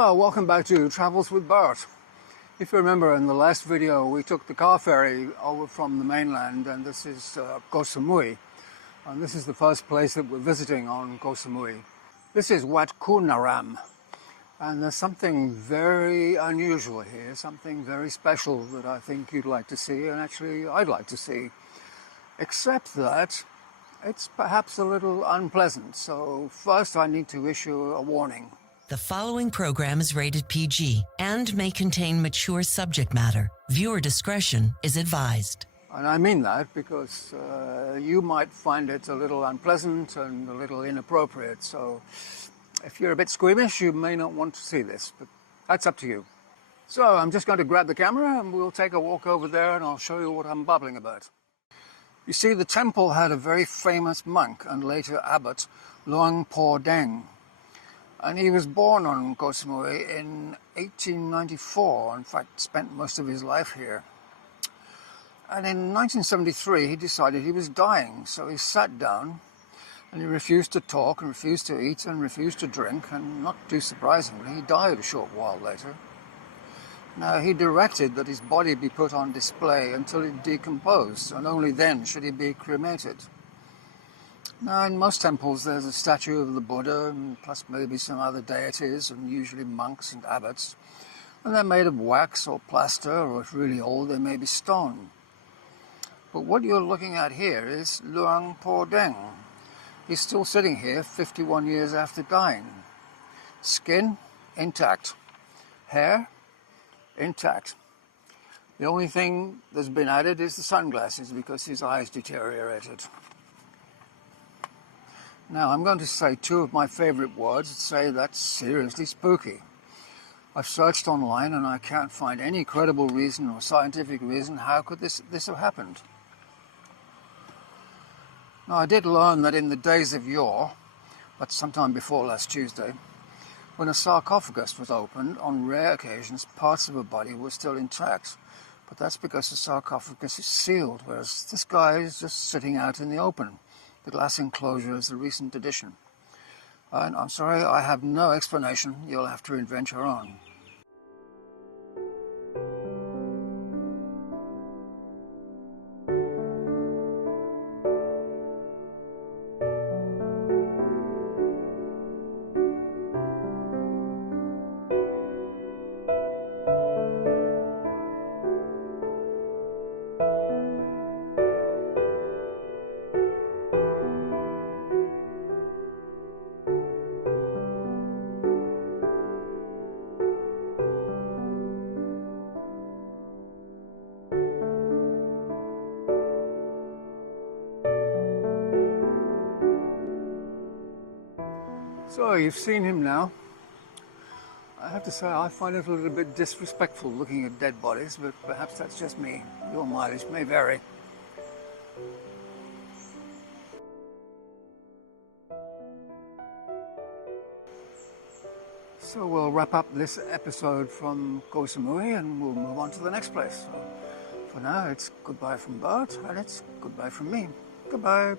So, welcome back to Travels with Bart. If you remember, in the last video we took the car ferry over from the mainland, and this is Koh Samui. And this is the first place that we're visiting on Koh Samui. This is Wat Kunaram, and there's something very unusual here, something very special that I think you'd like to see, and actually I'd like to see. Except that it's perhaps a little unpleasant, so first I need to issue a warning. The following program is rated PG and may contain mature subject matter. Viewer discretion is advised. And I mean that because you might find it a little unpleasant and a little inappropriate. So if you're a bit squeamish, you may not want to see this, but that's up to you. So I'm just going to grab the camera and we'll take a walk over there and I'll show you what I'm babbling about. You see, the temple had a very famous monk and later abbot, Luang Por Deng. And he was born on Koh Samui in 1894, in fact spent most of his life here. And in 1973 he decided he was dying, so he sat down and he refused to talk and refused to eat and refused to drink, and not too surprisingly he died a short while later. Now he directed that his body be put on display until it decomposed, and only then should he be cremated. Now, in most temples there's a statue of the Buddha, and plus maybe some other deities, and usually monks and abbots. And they're made of wax or plaster, or if really old, they may be stone. But what you're looking at here is Luang Por Deng. He's still sitting here 51 years after dying. Skin, intact. Hair, intact. The only thing that's been added is the sunglasses, because his eyes deteriorated. Now, I'm going to say two of my favorite words that say that's seriously spooky. I've searched online and I can't find any credible reason or scientific reason how could this have happened. Now, I did learn that in the days of yore, but sometime before last Tuesday, when a sarcophagus was opened, on rare occasions parts of a body were still intact. But that's because the sarcophagus is sealed, whereas this guy is just sitting out in the open. The glass enclosure is the recent addition. And I'm sorry, I have no explanation. You'll have to invent your own. So, you've seen him now. I have to say, I find it a little bit disrespectful looking at dead bodies, but perhaps that's just me. Your mileage may vary. So we'll wrap up this episode from Koh Samui and we'll move on to the next place. So for now, it's goodbye from Bart and it's goodbye from me. Goodbye.